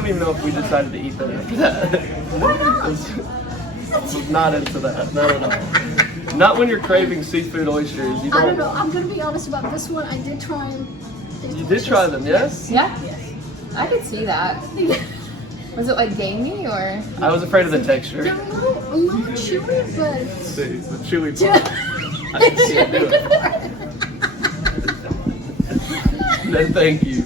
don't even know if we decided to eat that after that. Why not? Was not into that, not at all. Not when you're craving seafood oysters. You I don't know. I'm gonna be honest about this one. I did try them. You did try them, yes? Yeah, Yes. I could see that. Was it like gamey or? I was afraid of the texture. They're a little chewy, but See, the chewy part. I can't do it. No, thank you.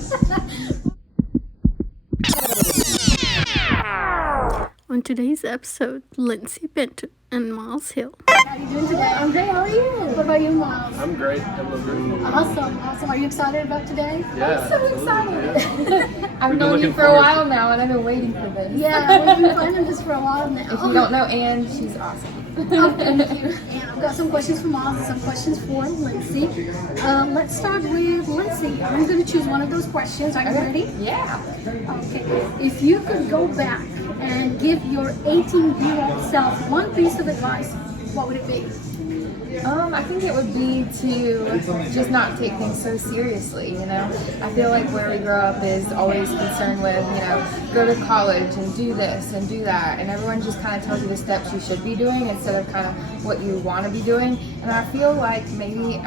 On today's episode, Lindsay Benton and Myles Hill. how are you doing today? I'm great. How are you? What about you, Myles? I'm great. I'm great. Awesome. Are you excited about today? Yeah, I'm so absolutely. excited. I've been known you looking for a forward while now, and I've been waiting for this. Yeah, we've been planning this for a while now. If you don't know Anne, she's awesome. Oh, thank you. And I've got some questions for Myles and some questions for Lindsay. Let's start with Lindsay. I'm going to choose one of those questions. Are you ready? Yeah. Okay. If you could go back and give your 18-year-old self one piece of advice, what would it be? I think it would be to just not take things so seriously, you know. I feel like where we grow up is always concerned with, you know, go to college and do this and do that, and everyone just kind of tells you the steps you should be doing instead of kind of what you want to be doing. And I feel like maybe,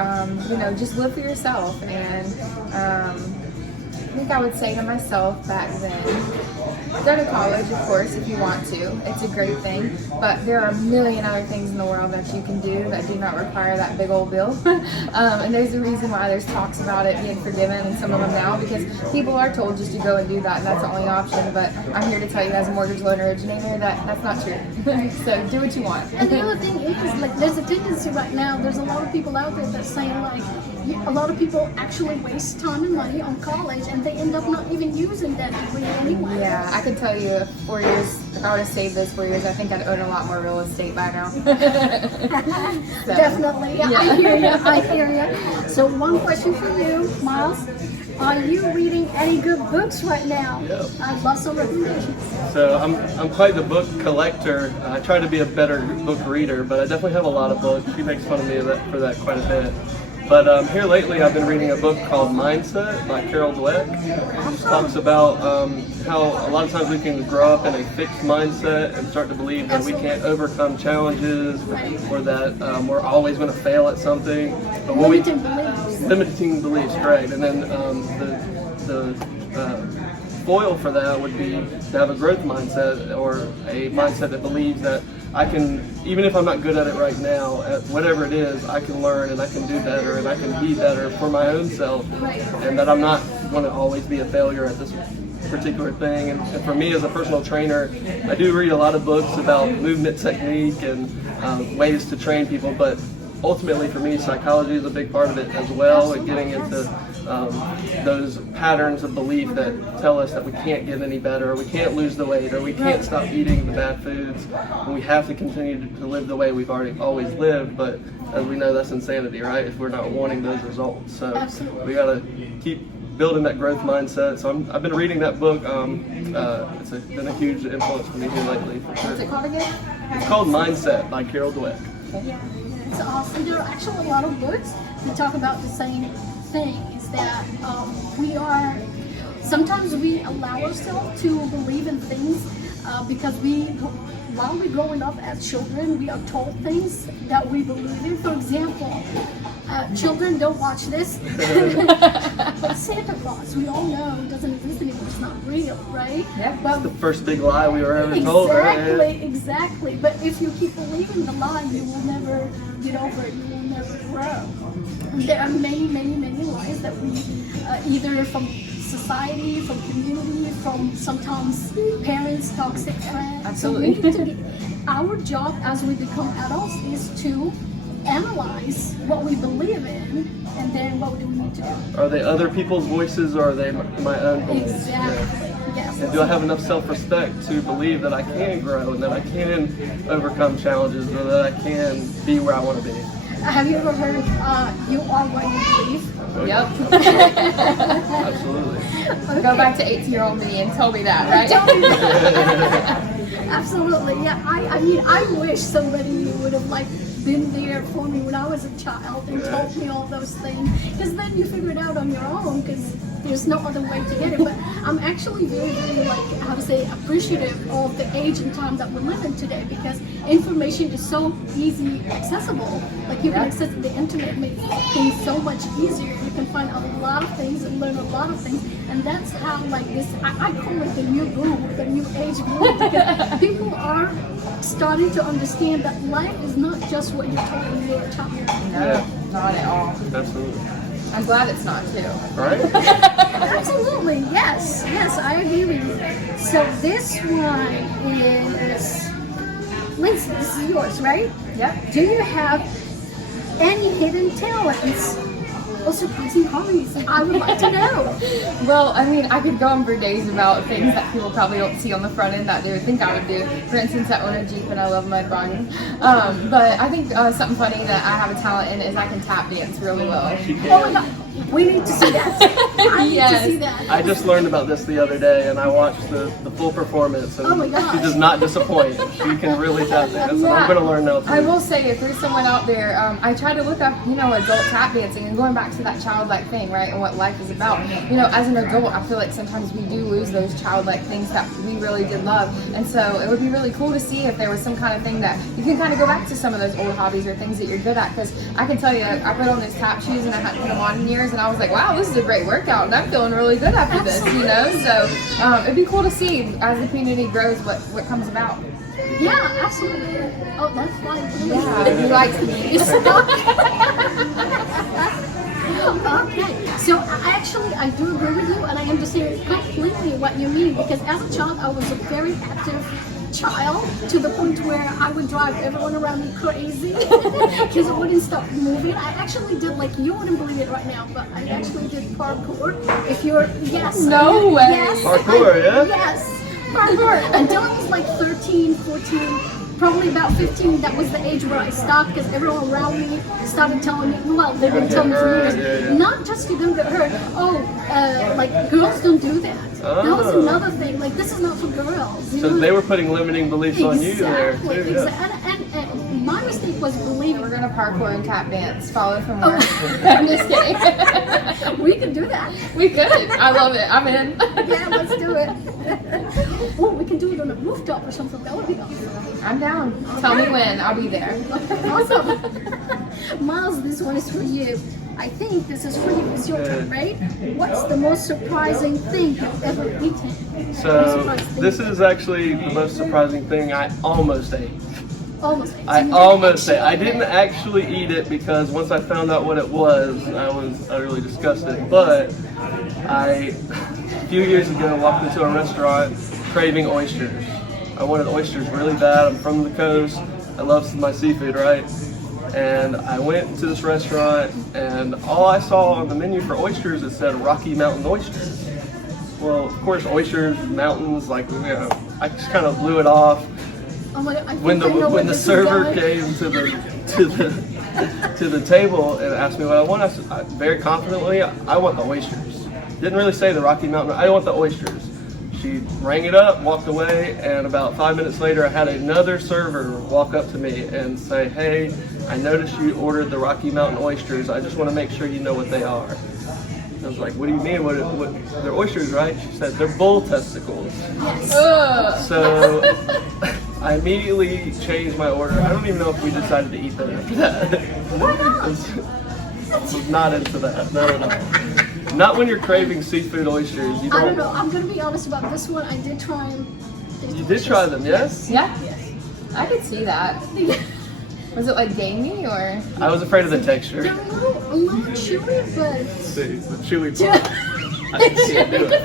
you know, just live for yourself. And I think I would say to myself back then, go to college, of course, if you want to. It's a great thing. But there are a million other things in the world that you can do that do not require that big old bill. And there's a reason why there's talks about it being forgiven in some of them now, because people are told just to go and do that, and that's the only option. But I'm here to tell you, as a mortgage loan originator, that that's not true. So do what you want. And the other thing is, like, there's a tendency right now, there's a lot of people out there that's saying, like, a lot of people actually waste time and money on college, and they end up not even using that degree anyway. Yeah, I can tell you, 4 years, if I would have saved those 4 years, I think I'd own a lot more real estate by now. So, Definitely. Yeah, yeah. I hear you. So one question for you, Myles. Are you reading any good books right now? Yep. I'd love some recommendations. So I'm quite the book collector. I try to be a better book reader, but I definitely have a lot of books. She makes fun of me for that quite a bit. But here lately I've been reading a book called Mindset by Carol Dweck. It talks about how a lot of times we can grow up in a fixed mindset and start to believe that we can't overcome challenges, or that we're always going to fail at something. But when limiting beliefs, right? And then the foil for that would be to have a growth mindset, or a mindset that believes that I can, even if I'm not good at it right now, at whatever it is, I can learn and I can do better and I can be better for my own self, and that I'm not going to always be a failure at this particular thing. And for me as a personal trainer, I do read a lot of books about movement technique and ways to train people, but ultimately for me, psychology is a big part of it as well, and getting into those patterns of belief that tell us that we can't get any better, or we can't lose the weight, or we can't stop eating the bad foods, and we have to continue to live the way we've always lived. But as we know, that's insanity, right? If we're not wanting those results. So we got to keep building that growth mindset. So I've been reading that book. It's been a huge influence for me here lately, for sure. What's it called again? It's called Mindset by Carol Dweck. Yeah, it's awesome. There are actually a lot of books that talk about the same thing, is that sometimes we allow ourselves to believe in things because while we're growing up as children, we are told things that we believe in. For example, children, don't watch this, but Santa Claus, we all know, doesn't exist anymore. It's not real, right? Yeah. But The first big lie we were ever told, right? Exactly. But if you keep believing the lie, you will never get over it. You will never grow. There are many, many, many lies that we either from society, from community, from sometimes parents, toxic friends. Absolutely. So we need to our job as we become adults is to analyze what we believe in, and then what do we need to do? Are they other people's voices, or are they my own beliefs? Exactly. Yes. And do I have enough self-respect to believe that I can grow, and that I can overcome challenges, or that I can be where I want to be? Have you ever heard you are what you believe? Yep. Absolutely. Okay. Go back to 18-year-old me and tell me that, right? Absolutely. Yeah. I mean, I wish somebody would have been there for me when I was a child and told me all those things. Because then you figure it out on your own. Because there's no other way to get it. But I'm actually very, very, like, how to say, appreciative of the age and time that we live in today, because information is so easy accessible. Like, you can access the internet, makes things so much easier. You can find a lot of things and learn a lot of things, and that's how, like, this, I call it the new boom, the new age boom, because people are starting to understand that life is not just what you're told when you're a child. No, not at all. Absolutely. I'm glad it's not too. Right? Absolutely, yes, I agree with you. So this one is, Lindsay, this is yours, right? Yep. Do you have any hidden talents or surprising hobbies? I would like to know. Well, I mean, I could go on for days about things that people probably don't see on the front end that they would think I would do. For instance, I own a Jeep and I love mud bogging. But I think something funny that I have a talent in is I can tap dance really well. Oh my God, we need to see that. I need to see that. I just learned about this the other day, and I watched the full performance, and Oh my gosh. she does not disappoint. She can really tap dance, and I'm going to learn now too. I will say, if there's someone out there, I try to look up, adult tap dancing and going back to that childlike thing, right, and what life is about. As an adult, I feel like sometimes we do lose those childlike things that we really did love, and so it would be really cool to see if there was some kind of thing that you can kind of go back to some of those old hobbies or things that you're good at, because I can tell you, I put on those tap shoes and I hadn't put them on in years, and I was like, wow, this is a great workout, and I'm feeling really good after this, so it'd be cool to see as the community grows what comes about. Yeah, absolutely. Oh, that's fine. Yeah, he likes me. Okay, so I do agree with you, and I understand completely what you mean, because as a child, I was a very active child, to the point where I would drive everyone around me crazy because I wouldn't stop moving. I actually did, like, you wouldn't believe it right now, but I actually did parkour. No way. Yes. Parkour, yeah? Yes, parkour. Until I was like 13, 14, probably about 15, that was the age where I stopped, because everyone around me started telling me, well, they've been telling me for years, not just you're gonna get hurt, like, girls don't do that. That was another thing, like, this is not for girls. So they were putting limiting beliefs on you there. Exactly, Too, and my mistake was believing. We're gonna parkour and tap dance, follow from work. I'm just kidding. We could do that. We could. I love it. I'm in. Yeah, let's do it. Oh, we can do it on a rooftop or something. That would be awesome. I'm down. Tell me when. I'll be there. Awesome. Miles, this one is for you. I think this is for you. It's your turn, right? What's the most surprising thing you've ever eaten? So this is actually the most surprising thing I almost ate. Almost. I almost ate. I didn't actually eat it, because once I found out what it was, I was utterly disgusted. But a few years ago, I walked into a restaurant craving oysters. I wanted oysters really bad. I'm from the coast. I love my seafood, right? And I went to this restaurant, and all I saw on the menu for oysters, it said Rocky Mountain oysters. Well, of course, oysters, mountains, like, I just kind of blew it off. Oh my God, When the server came to the table and asked me what I want, I said, very confidently, I want the oysters. Didn't really say the Rocky Mountain. I want the oysters. She rang it up, walked away, and about 5 minutes later, I had another server walk up to me and say, "Hey, I noticed you ordered the Rocky Mountain oysters. I just want to make sure you know what they are." I was like, "What do you mean? What? They're oysters, right?" She said, "They're bull testicles." So I immediately changed my order. I don't even know if we decided to eat that after that. I was not into that. No. Not when you're craving seafood oysters. You I don't know. I'm gonna be honest about this one. I did try them. You did try them, yes? Yeah. Yes. I could see that. Was it like gamey or? I was afraid of the texture. They're a little chewy, but. See, the chewy part. I can't do it.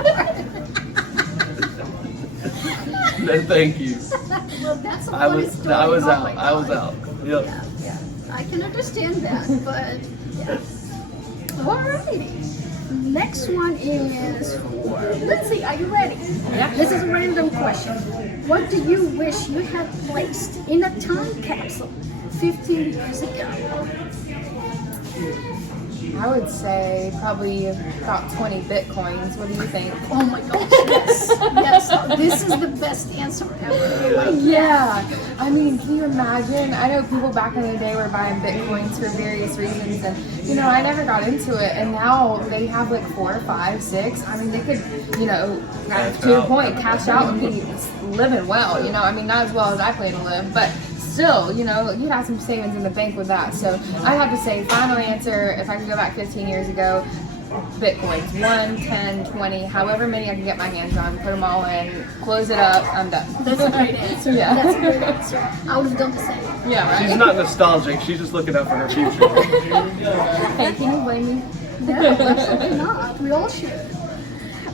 No, thank you. Well, that's a I funny was story. out. Oh my I was God. out. Yep. Yeah. I can understand that, but yeah. Alrighty. Next one is for Lindsay. Are you ready? Yeah. This is a random question. What do you wish you had placed in a time capsule 15 years ago? I would say probably about 20 Bitcoins. What do you think? Oh my gosh, yes. Yes, this is the best answer ever. Like, Yeah, I mean, can you imagine? I know people back in the day were buying Bitcoins for various reasons, and you know, I never got into it, and now they have like 4, 5, 6. I mean, they could, you know, to your point, cash out and be living well, you know, I mean, not as well as I plan to live, but still, you know, you have some savings in the bank with that. So I have to say, final answer, if I could go back 15 years ago, Bitcoins, 1, 10, 20, however many I can get my hands on, put them all in, close it up, I'm done. that's a great answer. Yeah. That's a great answer. I would have done the same. Yeah, right? She's not nostalgic. She's just looking out for her future. Hey, can you blame me? No, absolutely not. We all should.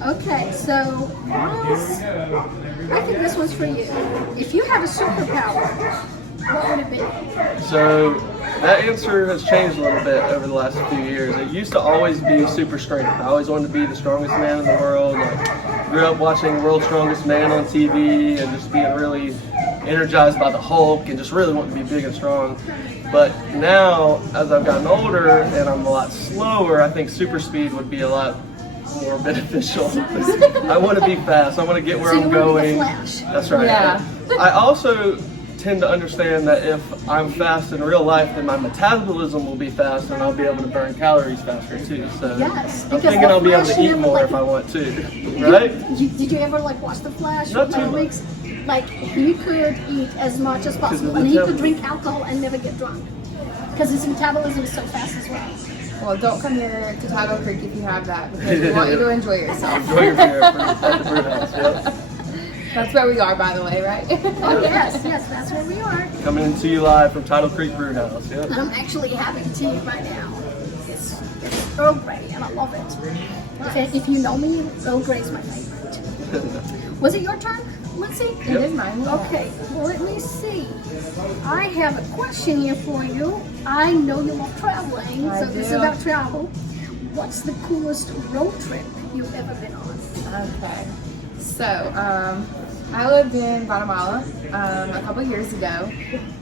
Okay, so Miles, I think this one's for you. If you had a superpower, what would it be? So that answer has changed a little bit over the last few years. It used to always be super strength. I always wanted to be the strongest man in the world. I grew up watching World's Strongest Man on TV and just being really energized by the Hulk and just really wanting to be big and strong. But now, as I've gotten older and I'm a lot slower, I think super speed would be a lot more beneficial. I want to be fast. I want to get where So you I'm wanna be the going. Flash. That's right. Yeah. I also tend to understand that if I'm fast in real life, then my metabolism will be fast and I'll be able to burn calories faster too. So Yes, I'm because thinking the I'll be able Flash to eat never, more like- if I want to, right? Did you ever like watch The Flash? Not too Netflix? Like he could eat as much as possible, of and the he could temp- drink alcohol and never get drunk because his metabolism is so fast as well. Well, don't come here to Tidal Creek if you have that, because we want you to enjoy yourself. Enjoy your beer at the brew house. Yep. That's where we are, by the way, right? Oh yes, that's where we are. Coming into you live from Tidal Creek Brew House. Yep. And I'm actually having tea right now. It's Earl Grey, and I love it. If you know me, Earl Grey is my favorite. Was it your turn, Lindsay? It is mine. Yeah. Okay, well, let me see. I have a question here for you. I know you love traveling, I so this is do. about travel. What's the coolest road trip you've ever been on? Okay. So, I lived in Guatemala a couple years ago.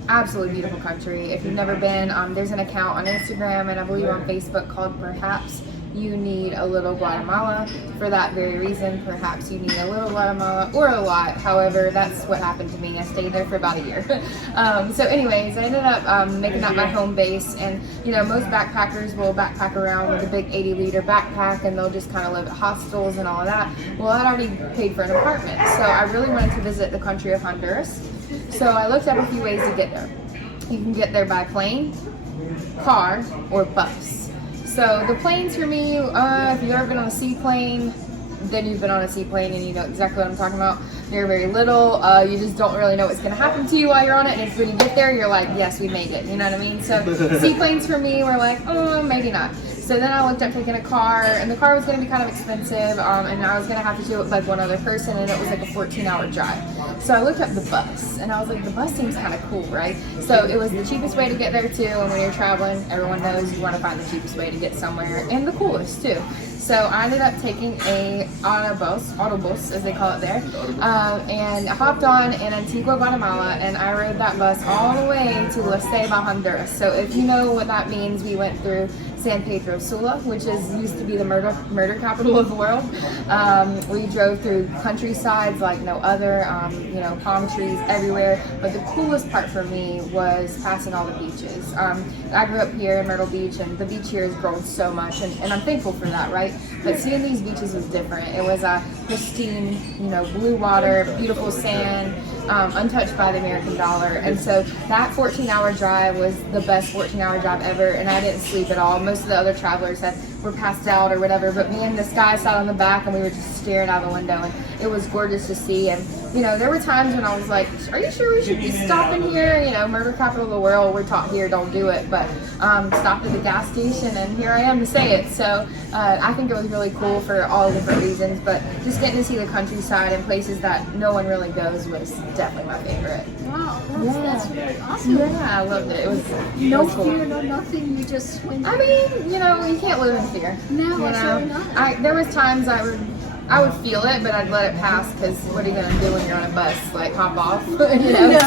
Absolutely beautiful country. If you've never been, there's an account on Instagram and I believe on Facebook called Perhaps You Need a Little Guatemala. For that very reason, perhaps you need a little Guatemala or a lot. However, that's what happened to me. I stayed there for about a year. So anyways, I ended up making that my home base. And you know, most backpackers will backpack around with a big 80-liter backpack and they'll just kind of live at hostels and all of that. Well, I'd already paid for an apartment. So I really wanted to visit the country of Honduras. So I looked up a few ways to get there. You can get there by plane, car, or bus. So the planes for me, if you've ever been on a seaplane, then you've been on a seaplane and you know exactly what I'm talking about. You're very little, you just don't really know what's going to happen to you while you're on it, and it's when you get there, you're like, yes, we made it, you know what I mean? So seaplanes for me were like, oh, maybe not. So then I looked up taking a car, and the car was going to be kind of expensive, and I was going to have to do it with like one other person, and it was like a 14-hour drive. So I looked up the bus, and I was like, the bus seems kind of cool, right? So it was the cheapest way to get there too, and when you're traveling, everyone knows you want to find the cheapest way to get somewhere, and the coolest too. So I ended up taking a autobus, as they call it there, and hopped on in Antigua, Guatemala, and I rode that bus all the way to La Ceiba, Honduras. So if you know what that means, we went through San Pedro Sula, which used to be the murder capital of the world. We drove through countrysides like no other, you know, palm trees everywhere. But the coolest part for me was passing all the beaches. I grew up here in Myrtle Beach, and the beach here has grown so much, and I'm thankful for that, right? But seeing these beaches was different. It was a pristine, you know, blue water, beautiful sand, untouched by the American dollar. And so that 14-hour drive was the best 14-hour drive ever, and I didn't sleep at all. Most of the other travelers were passed out or whatever, but me and this guy sat on the back and we were just staring out the window, and it was gorgeous to see. And you know, there were times when I was like, are you sure we should be stopping here? You know, murder capital of the world, we're taught here, don't do it. But stopped at the gas station, and here I am to say it. So I think it was really cool for all different reasons, but just getting to see the countryside and places that no one really goes was definitely my favorite. Wow, that's really awesome. Yeah, I loved it. It was No cool. fear, no nothing. You just went. I mean, you know, you can't live in fear. No, you know? absolutely not. There was times I would I would feel it, but I'd let it pass because what are you going to do when you're on a bus? Like hop off? You know?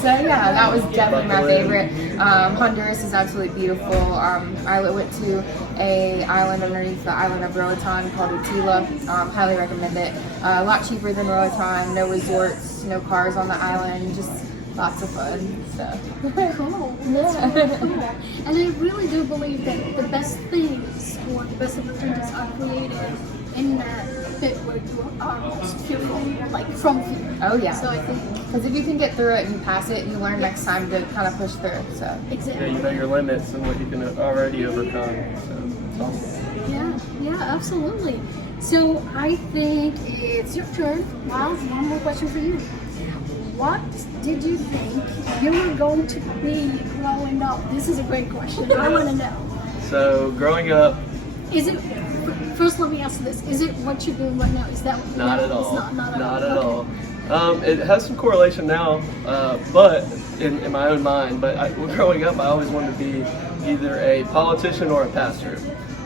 So yeah, that was definitely my favorite. Honduras is absolutely beautiful. I went to a island underneath the island of Roatan called Utila. Highly recommend it. A lot cheaper than Roatan. No resorts, no cars on the island. Just lots of fun. So Cool. That's really cool. And I really do believe that the best things or the best opportunities are created in that bit where you are most fearful, like from fear. Oh yeah. So I think because if you can get through it and you pass it, you learn next time to kind of push through. So Yeah, exactly. you know your limits and what you can already overcome. So it's awesome. Yeah, absolutely. So I think it's your turn. Miles, one more question for you. What did you think you were going to be growing up? This is a great question. I want to know. So growing up, Is it, first let me ask this, is it what you're doing right now? Is that what not no, at all. It's not Not at at all. all. It has some correlation now, but in my own mind. But growing up, I always wanted to be either a politician or a pastor.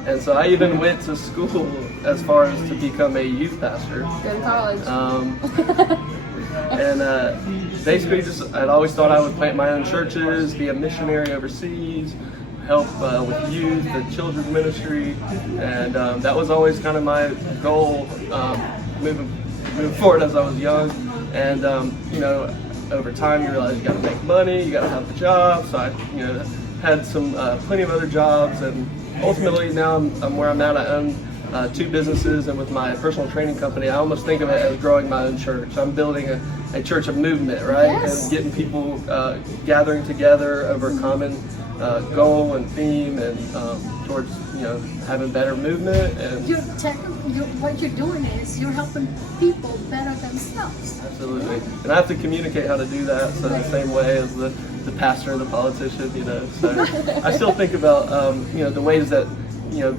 And so I even went to school as far as to become a youth pastor. go to college. And basically, I'd always thought I would plant my own churches, be a missionary overseas, help with youth and children's ministry, and that was always kind of my goal moving forward as I was young. And you know, over time, you realize you got to make money, you got to have a job. So I, you know, had some plenty of other jobs, and ultimately now I'm where I'm at. I own 2 businesses, and with my personal training company, I almost think of it as growing my own church. I'm building a church of movement, right? Yes. And getting people gathering together over a common goal and theme, and towards, you know, having better movement. And What you're doing is you're helping people better themselves. absolutely, and I have to communicate how to do that. So the same way as the pastor and the politician, you know. So I still think about you know, the ways that, you know,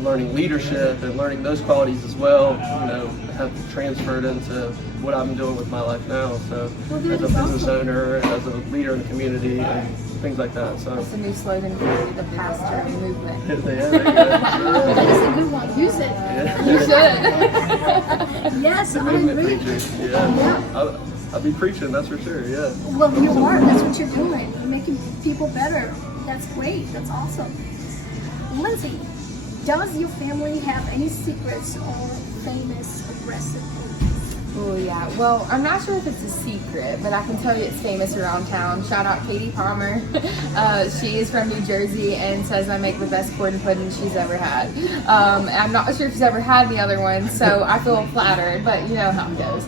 learning leadership and learning those qualities as well, you know, have transferred into what I'm doing with my life now. So Well, as a that is business awesome. owner and as a leader in the community and things like that. So That's a new slogan for you, the pastor movement. there you go. Oh, that is a good one. Use it. You should. Yes, I Movement agree. preacher. Yeah. I'll be preaching, that's for sure. Yeah. Well, you are. That's what you're doing. You're making people better. That's great. That's awesome. Lindsay, does your family have any secrets or famous recipes? Oh yeah. Well, I'm not sure if it's a secret, but I can tell you it's famous around town. Shout out Katie Palmer. She is from New Jersey and says I make the best corn pudding she's ever had. I'm not sure if she's ever had the other one, so I feel flattered, but you know how it goes.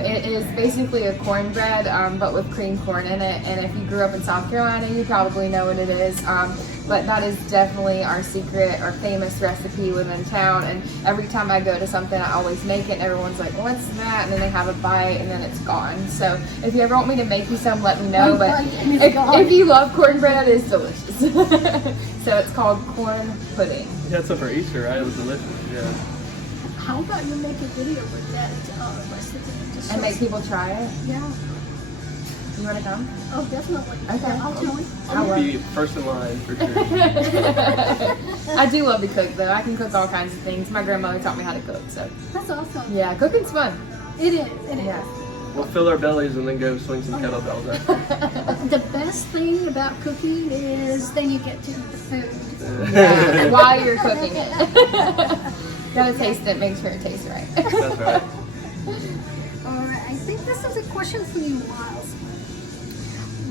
It is basically a cornbread, but with cream corn in it. And if you grew up in South Carolina, you probably know what it is. But that is definitely our secret or famous recipe within town. And every time I go to something, I always make it. And everyone's like, "What's that?" And then they have a bite, and then it's gone. So if you ever want me to make you some, let me know. One But bite and it's gone. if you love cornbread, it's delicious. So it's called corn pudding. You had some for Easter, right? It was delicious. Yeah. How about you make a video with that recipe? Just And show make us- people try it. Yeah. You want to come? Oh, definitely. Okay. Yeah, I'll join. I will. Be first in line for sure. I do love to cook, though. I can cook all kinds of things. My grandmother taught me how to cook, so That's awesome. yeah, cooking's fun. It is. It is. Yeah. We'll fill our bellies and then go swing some kettlebells after. The best thing about cooking is then you get to eat the food. Yeah, while you're cooking it. Gotta taste it, make sure it tastes right. That's right. All right. I think this is a question for you, Miles.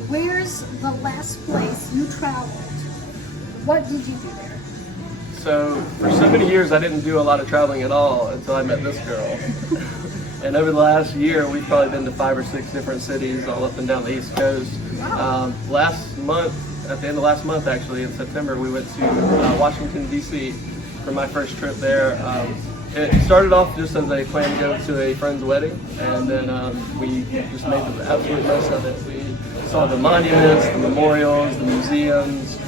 Where's the last place you traveled? What did you do there? So for so many years, I didn't do a lot of traveling at all until I met this girl. And over the last year, we've probably been to 5 or 6 different cities all up and down the East Coast. Last month, at the end of last month actually, in September, we went to Washington, D.C. for my first trip there. It started off just as a plan to go to a friend's wedding, and then we just made the absolute most of it. We saw the monuments, the memorials, the museums.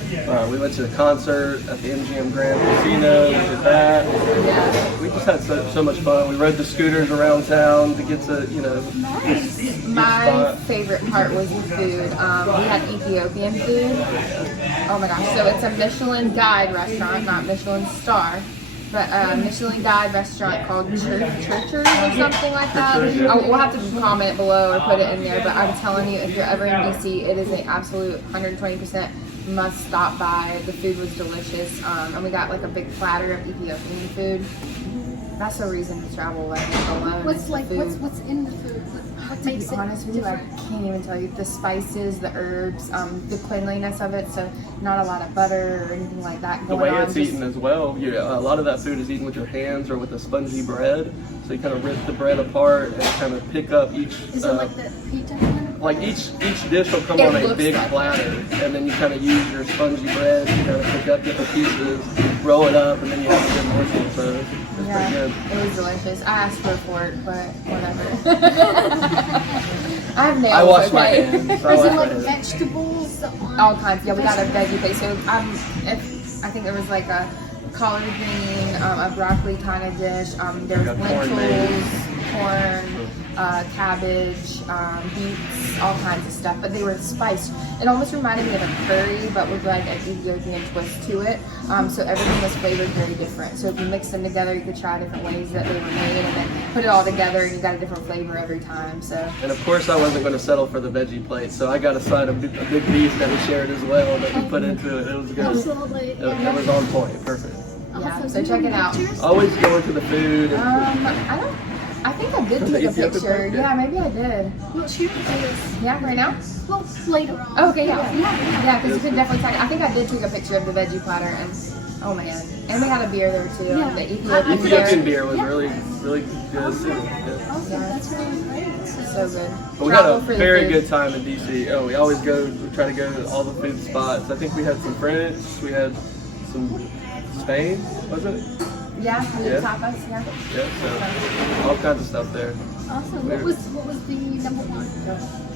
We went to a concert at the MGM Grand Casino. We did that. Yeah. We just had so much fun. We rode the scooters around town to get to, you know, My favorite part was the food. We had Ethiopian food. Oh my gosh. So it's a Michelin guide restaurant, not Michelin star. but Michelin guide restaurant called Churchers or something like that. Churchers, yeah. We'll have to comment below or put it in there, but I'm telling you, if you're ever in DC, it is an absolute 120% must stop by. The food was delicious, and we got like a big platter of Ethiopian food. That's the reason to travel, like alone. What's is like the food. what's in the food? What To makes be it honest with you, I different? can't even tell you. The spices, the herbs, the cleanliness of it, so not a lot of butter or anything like that The going way on. it's eaten as well, a lot of that food is eaten with your hands or with a spongy bread. So you kind of rip the bread apart and kind of pick up each. Is it like the pita kind of? Like each dish will come It on a looks big like platter, and then you kind of use your spongy bread to kind of pick up different pieces, roll it up, and then you have a good morsel. So it's pretty Yeah, good. it was delicious. I asked her for it, but whatever. I have nails. I wash my okay? hands. I Is wash it my like hands. vegetables? All kinds. Yeah, we got a veggie plate. So I think there was like a collard green, a broccoli kind of dish. There was got corn lentils, corn, cabbage, beets, all kinds of stuff. But they were spiced. It almost reminded me of a curry, but with like an Ethiopian twist to it. So everything was flavored very different. So if you mix them together, you could try different ways that they were made, and then put it all together, and you got a different flavor every time. So. And of course, I wasn't going to settle for the veggie plate, so I got a side of a big beef that we shared as well that we put into it. It was good. Absolutely. It was on point, perfect. Yeah, Awesome. so check it out. Pictures? Always go into the food. I think I did Was it take a Ethiopian picture. food? Yeah, maybe I did. Well, share this. Yeah, right now? Well, later on. Oh, okay, yeah. Yeah. Yeah, because you could definitely tag it. I think I did take a picture of the veggie platter, and oh man. And we had a beer there too. Yeah. The Ethiopian Ethiopian beer was Yeah. really good too. Awesome. Yeah. Awesome. Yeah. That's really great. So good. But we had a Travel for the very food. good time in DC. Oh, we always we try to go to all the food spots. I think we had some French, we had some Spain, was it? Yeah, we did Yeah. tapas, yeah. Yeah, so all kinds of stuff there. Awesome. What was the number one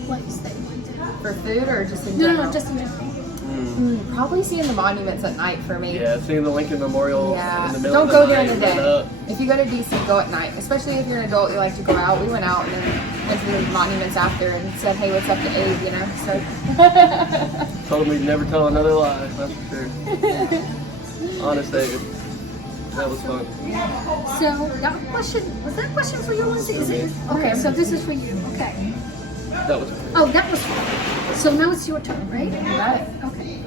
place that you went to? For food or just in No, general? no, just in general. Probably seeing the monuments at night for me. Yeah, seeing the Lincoln Memorial Yeah, in the middle don't of the go night. during the lit day. up. If you go to DC, go at night. Especially if you're an adult, you like to go out. We went out and then went to the monuments after and said, hey, what's up to Abe, you know? So, Told me never tell another lie, that's for sure. Honest Abe. That was fun. So, that question, was that a question for you, Lindsay? Is it? Okay, so this is for you. Okay. That was Oh, that was fun. So now it's your turn, right? you got it. Okay.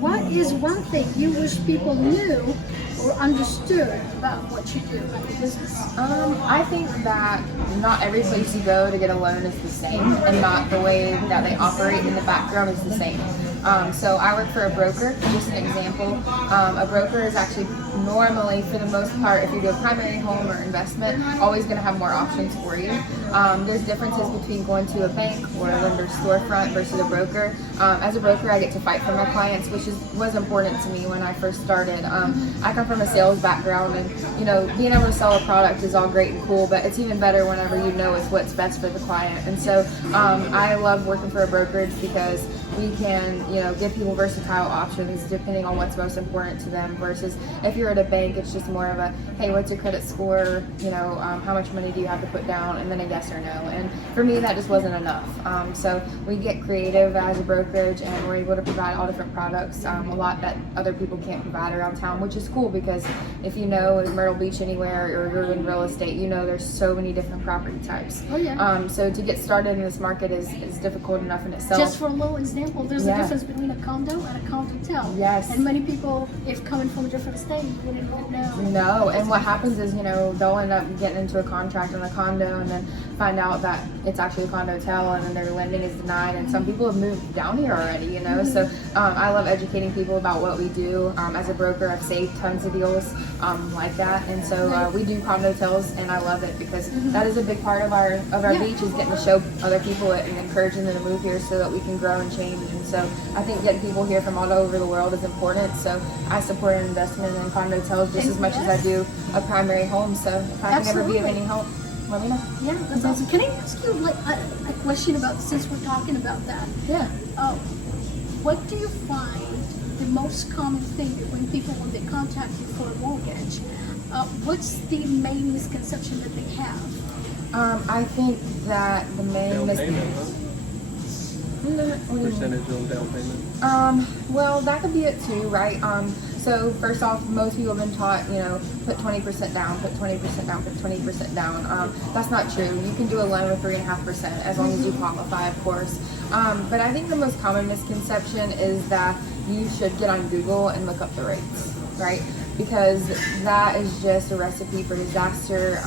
What is one thing you wish people knew or understood about what you do, about your business? I think that not every place you go to get a loan is the same, and not the way that they operate in the background is the same. So I work for a broker, just an example. A broker is actually normally, for the most part, if you do a primary home or investment, always going to have more options for you. There's differences between going to a bank or a lender's storefront versus a broker. As a broker, I get to fight for my clients, which was important to me when I first started. I come from a sales background, and being able to sell a product is all great and cool, but it's even better whenever you know it's what's best for the client. And so I love working for a brokerage because we can, give people versatile options depending on what's most important to them. Versus if you're at a bank, it's just more of a, hey, what's your credit score? How much money do you have to put down? And then a yes or no. And for me, that just wasn't enough. So we get creative as a brokerage, and we're able to provide all different products, a lot that other people can't provide around town, which is cool because if in Myrtle Beach anywhere or you're in real estate, there's so many different property types. Oh, yeah. So to get started in this market is difficult enough in itself. Just for a little example, there's Yeah. a difference between a condo and a condo-tel. Yes. And many people, if coming from a different state, wouldn't even know. No, and what happens is, they'll end up getting into a contract on a condo and then find out that it's actually a condo-tel, and then their lending is denied, and some people have moved down here already, So I love educating people about what we do. As a broker, I've saved tons of deals like that, and so we do condo-tels, and I love it because that is a big part of our Yeah. beach, is getting to show other people it and encouraging them to move here so that we can grow and change. And so I think getting people here from all over the world is important. So I support an investment in condo-tels just as much as I do a primary home. So if I can ever be of any help, let me know. Yeah, that's awesome. Can I ask you a question about, since we're talking about that? Yeah. What do you find the most common thing when they contact you for a mortgage? What's the main misconception that they have? I think that the main Down payment, huh? Percentage on down payment. Well, that could be it too, right? So first off, most people have been taught, put 20% down, put 20% down, put 20% down. That's not true. You can do a loan with 3.5% as long as you qualify, of course. But I think the most common misconception is that you should get on Google and look up the rates, right? Because that is just a recipe for disaster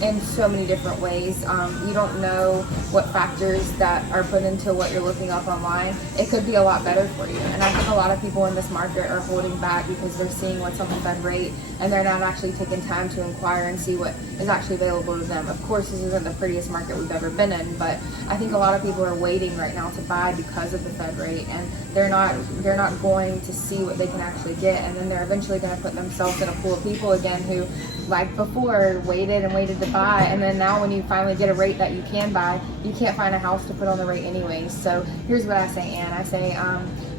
in so many different ways. You don't know what factors that are put into what you're looking up online. It could be a lot better for you. And I think a lot of people in this market are holding back because they're seeing what's on the Fed rate and they're not actually taking time to inquire and see what is actually available to them. Of course, this isn't the prettiest market we've ever been in, but I think a lot of people are waiting right now to buy because of the Fed rate, and they're not going to see what they can actually get, and then they're eventually going to put themselves in a pool of people again who, like before, waited and waited to buy, and then now when you finally get a rate that you can buy, you can't find a house to put on the rate anyways. So here's what I say, Ann. I say,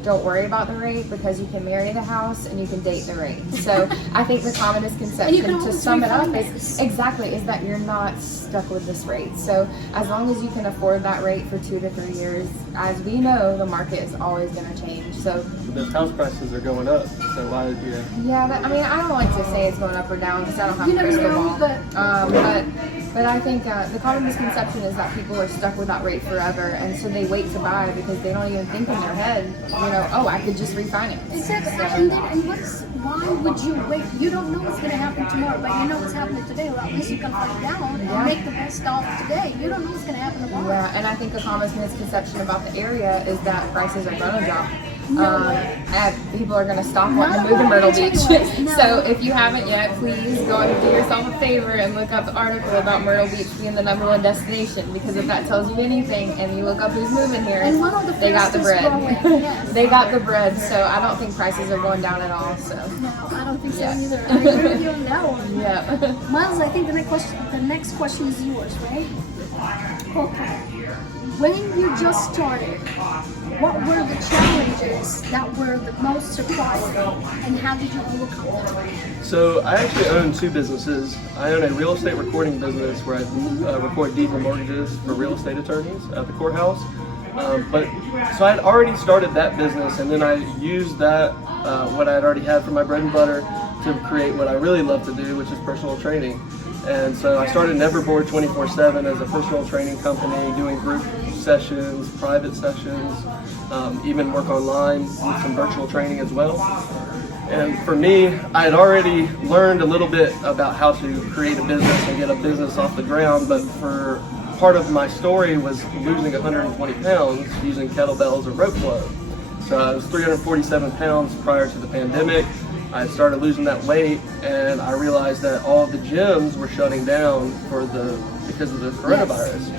don't worry about the rate because you can marry the house and you can date the rate. So I think the common misconception, to sum it up, is that you're not stuck with this rate. So as long as you can afford that rate for 2 to 3 years, as we know, the market is always going to change. So the house prices are going up. So why did you? Yeah, I don't like to say it's going up or down because I don't have a crystal ball. But I think the common misconception is that people are stuck with that rate forever, and so they wait to buy because they don't even think in their head, I could just refinance. Exactly. So, Why would you wait? You don't know what's going to happen tomorrow, but you know what's happening today. Well, at least you can find out and make the best off today. You don't know what's going to happen tomorrow. Yeah, and I think the common misconception about the area is that prices are going to drop. And people are going to stop wanting to move to Myrtle Beach. So if you haven't yet, please go and do yourself a favor and look up the article about Myrtle Beach being the #1 destination, because if that tells you anything, and you look up who's moving here, they got the bread. They got the bread, so I don't think prices are going down at all. So no, I don't think so either. I agree with you on that one. Yeah. Myles, I think the next question is yours, right? Okay. When you just started, what were the challenges that were the most surprising, and how did you overcome them? So I actually own 2 businesses. I own a real estate recording business where I record deeds and mortgages for real estate attorneys at the courthouse. So I had already started that business, and then I used that, what I had already had for my bread and butter, to create what I really love to do, which is personal training. And so I started Neverboard 24/7 as a personal training company, doing group sessions, private sessions, even work online with some virtual training as well. And for me, I had already learned a little bit about how to create a business and get a business off the ground, but for part of my story was losing 120 pounds using kettlebells or rope flow. So I was 347 pounds prior to the pandemic. I started losing that weight, and I realized that all of the gyms were shutting down because of the coronavirus.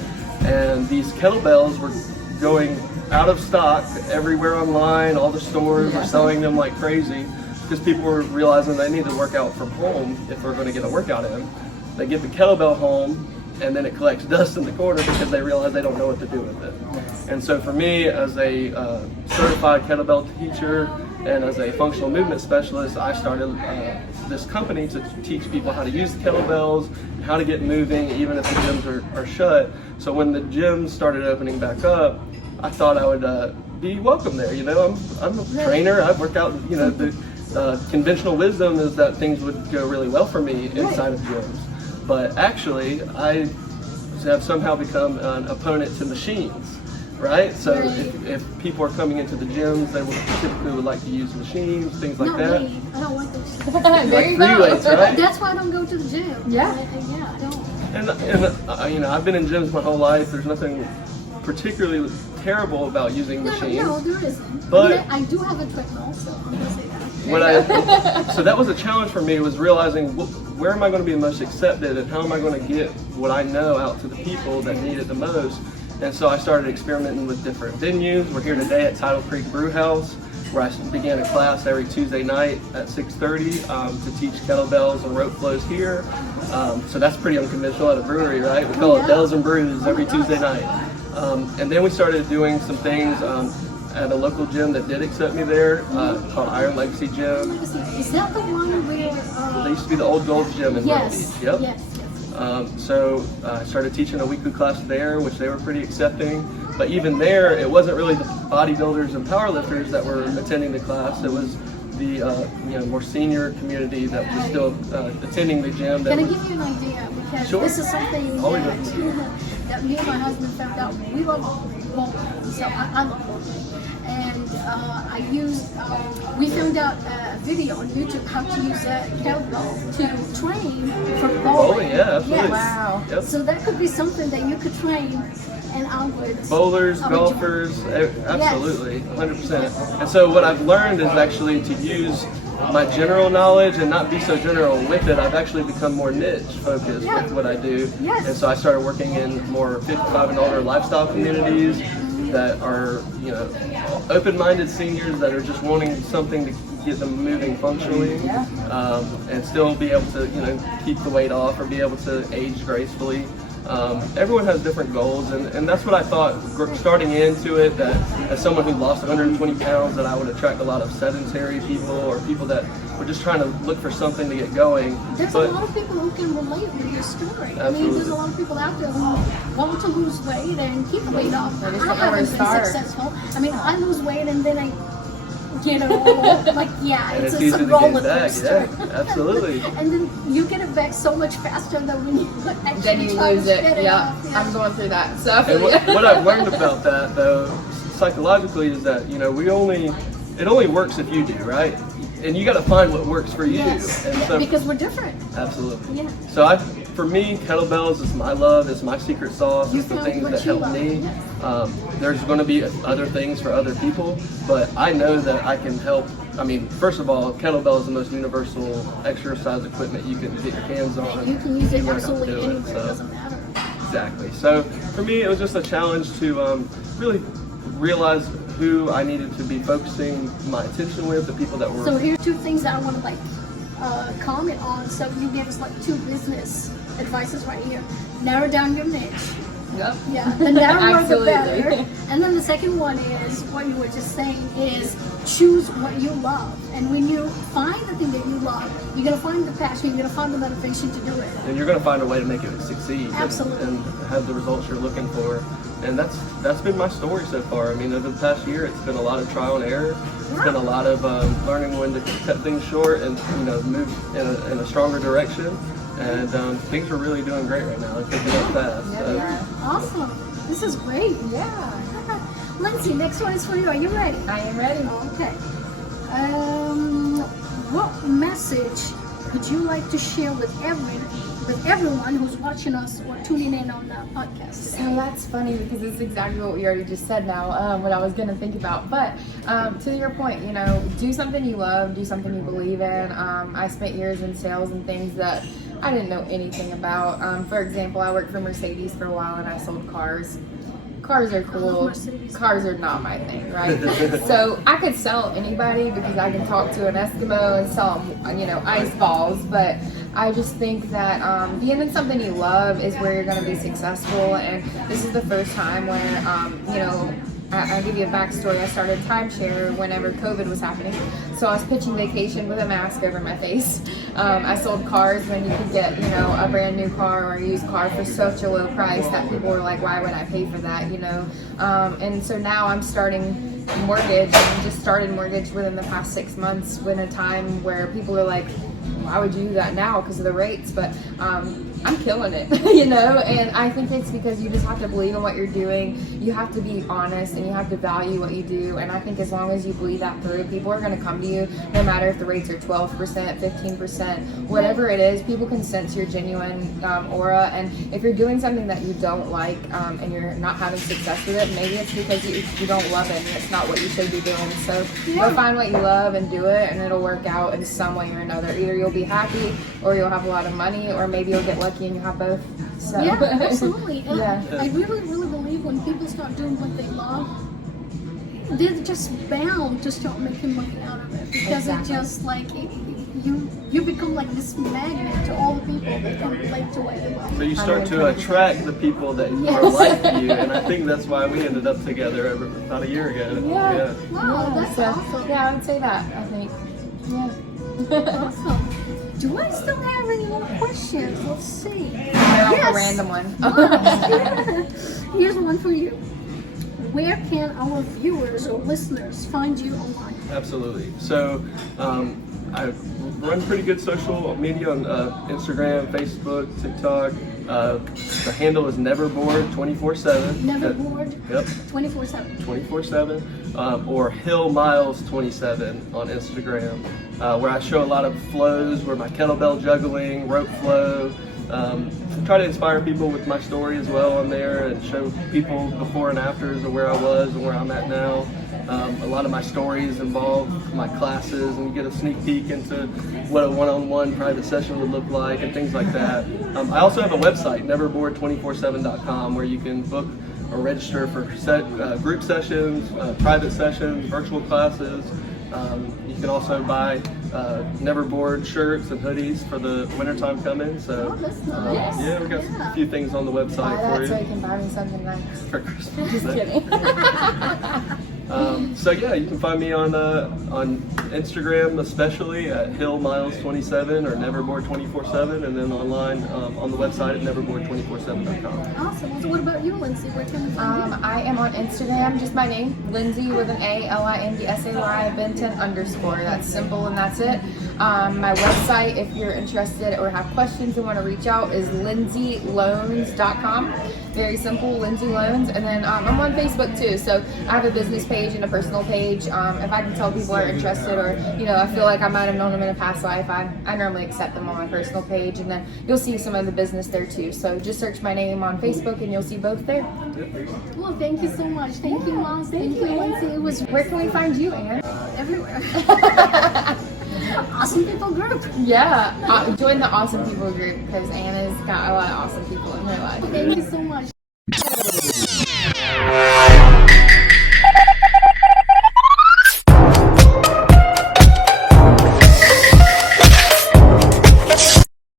And these kettlebells were going out of stock everywhere online. All the stores were selling them like crazy because people were realizing they need to work out from home if they're going to get a workout in. They get the kettlebell home, and then it collects dust in the corner because they realize they don't know what to do with it. And so for me, as a certified kettlebell teacher and as a functional movement specialist, I started this company to teach people how to use the kettlebells, how to get moving, even if the gyms are shut. So when the gyms started opening back up, I thought I would be welcome there. I'm a trainer. I've worked out. The conventional wisdom is that things would go really well for me inside of gyms. But actually, I have somehow become an opponent to machines, right? So if people are coming into the gyms, they typically would like to use machines, things like that. Me. I don't like those. There you free go. weights, right? That's why I don't go to the gym. Yeah. I don't. And I've been in gyms my whole life. There's nothing particularly terrible about using machines. No, there isn't. But I do have a treadmill, so I'm gonna say that. So that was a challenge for me, was realizing where am I going to be the most accepted, and how am I going to get what I know out to the people that need it the most. And so I started experimenting with different venues. We're here today at Tidal Creek Brew House, where I began a class every Tuesday night at 6:30 to teach kettlebells and rope flows here. So that's pretty unconventional at a brewery, right? We call it Bells and Brews every Tuesday night. And then we started doing some things at a local gym that did accept me there, called Iron Legacy Gym. Is that the one where? They used to be the old Gold's Gym in Myrtle Beach. Yep. Yes. So I started teaching a weekly class there, which they were pretty accepting. But even there, it wasn't really the bodybuilders and powerlifters that were attending the class. It was the more senior community that was still attending the gym. Can I give you an idea? Because Sure. this is something Always that me and my husband found out. We love bowling, so I love bowling. And we found out a video on YouTube how to use a kettlebell to train for bowling. Yeah, absolutely. Yes. Wow. Yep. So that could be something that you could train, and I would. Bowlers, I would golfers, absolutely, 100%. And so what I've learned is actually to use my general knowledge and not be so general with it. I've actually become more niche focused Yeah. with what I do. Yes. And so I started working in more 55 and older lifestyle communities that are, open-minded seniors that are just wanting something to get them moving functionally, and still be able to, keep the weight off or be able to age gracefully. Everyone has different goals, and that's what I thought starting into it, that as someone who lost 120 pounds, that I would attract a lot of sedentary people or people that were just trying to look for something to get going. There's a lot of people who can relate with your story. I mean, there's a lot of people out there who want to lose weight and keep the weight off. I just don't know where haven't to been start. successful. I mean, I lose weight and then I it's And it's a easy to roller get back, coaster. yeah, absolutely. And then you get it back so much faster than when you actually Then you try lose to it. get Yeah. off. Yeah. I'm going through that. So And what I've learned about that, though, psychologically, is that it only works if you do, right? And you got to find what works for you. Yes, And so, because we're different. absolutely. Yeah. So for me, kettlebells is my love. It's my secret sauce. You It's the found things what that you help love. me. There's going to be other things for other people, but I know that I can help. I mean, first of all, kettlebell is the most universal exercise equipment you can get your hands on. You can use it You learn how to absolutely do anywhere. It so. doesn't matter. Exactly. So for me, it was just a challenge to really realize who I needed to be focusing my attention with, the people that were. So here's two things that I want to comment on. So you gave us two business advices right here. Narrow down your niche. Yep. Yeah, the narrower the Absolutely. better. And then the second one is what you were just saying is choose what you love. And when you find the thing that you love, you're gonna find the passion, you're gonna find the motivation to do it. And you're going to find a way to make it succeed. Absolutely. And have the results you're looking for. And that's been my story so far. I mean, over the past year, it's been a lot of trial and error. It's been a lot of learning when to cut things short and move in a stronger direction. And things are really doing great right now. They're picking up fast. Yeah, So. they are. Awesome. This is great. Yeah. Lindsay, next one is for you. Are you ready? I am ready. Okay. What message would you like to share with everyone who's watching us or tuning in on the podcast? So that's funny because it's exactly what we already just said now, what I was going to think about. But to your point, do something you love, do something you believe in. I spent years in sales and things that I didn't know anything about. For example, I worked for Mercedes for a while and I sold cars. Cars are cool. Mercedes. Cars are not my thing, right? So I could sell anybody because I can talk to an Eskimo and sell them, ice balls. But I just think that being in something you love is where you're going to be successful. And this is the first time where, I'll give you a backstory. I started timeshare whenever COVID was happening. So I was pitching vacation with a mask over my face. I sold cars when you could get, a brand new car or a used car for such a low price that people were like, why would I pay for that, And so now I'm starting mortgage and just started mortgage within the past 6 months in a time where people are like, why would you do that now because of the rates? But I'm killing it, and I think it's because you just have to believe in what you're doing. You have to be honest and you have to value what you do. And I think as long as you believe that through, people are going to come to you no matter if the rates are 12%, 15%, whatever it is. People can sense your genuine aura. And if you're doing something that you don't like and you're not having success with it, maybe it's because you don't love it and it's not what you should be doing. So go find what you love and do it, and it'll work out in some way or another. Either you'll be happy or you'll have a lot of money, or maybe you'll get lucky and you have both. So. Yeah, absolutely. And Yeah. I really, really believe when people start doing what they love, they're just bound to start making money out of it, because Exactly. it's just you become like this magnet to all the people that can relate to what you love. So you start to attract the people that Yes. are like you, and I think that's why we ended up together about a year ago. Yeah. Wow, that's so, awesome. Yeah, I would say that, I think. Yeah. Awesome. Do I still have any more questions? Let's see. Fire off a random one. Here's one for you. where can our viewers or listeners find you online? Absolutely. So I run pretty good social media on Instagram, Facebook, TikTok. The handle is neverbored24/7. Never bored. Yep. 24/7. 24/7, or Hill Miles 27 on Instagram, where I show a lot of flows, where my kettlebell juggling, rope flow. Try to inspire people with my story as well on there, and show people before and afters of where I was and where I'm at now. A lot of my stories involve my classes, and you get a sneak peek into what a one-on-one private session would look like and things like that. I also have a website, neverbored247.com, where you can book or register for group sessions, private sessions, virtual classes. You can also buy Never Bored shirts and hoodies for the wintertime coming. So Oh, that's nice. yeah, we got a few things on the Buy website that for so you you can buy me something nice. for Christmas. Just kidding. So yeah, you can find me on Instagram, especially at Hill Miles 27 or Neverboard 24/7, and then online on the website at neverboard247.com. Awesome. So what about you, Lindsay? Where can we find you? I am on Instagram, just my name, Lindsay with an A, Lindsay Benton _. That's simple and that's it. My website, if you're interested or have questions and want to reach out, is lindsayloans.com. Very simple, Lindsay Loans. And then I'm on Facebook too, so I have a business page and a personal page. If I can tell people are interested, or I feel like I might have known them in a past life, I normally accept them on my personal page, and then you'll see some of the business there too. So just search my name on Facebook and you'll see both there. Well, thank you so much. Thank you, Miles. Thank you, Lindsay. It was Where can we find you, Anne? everywhere. Awesome People Group. Yeah, join the Awesome People group, because Anna's got a lot of awesome people in her life. Thank you so much.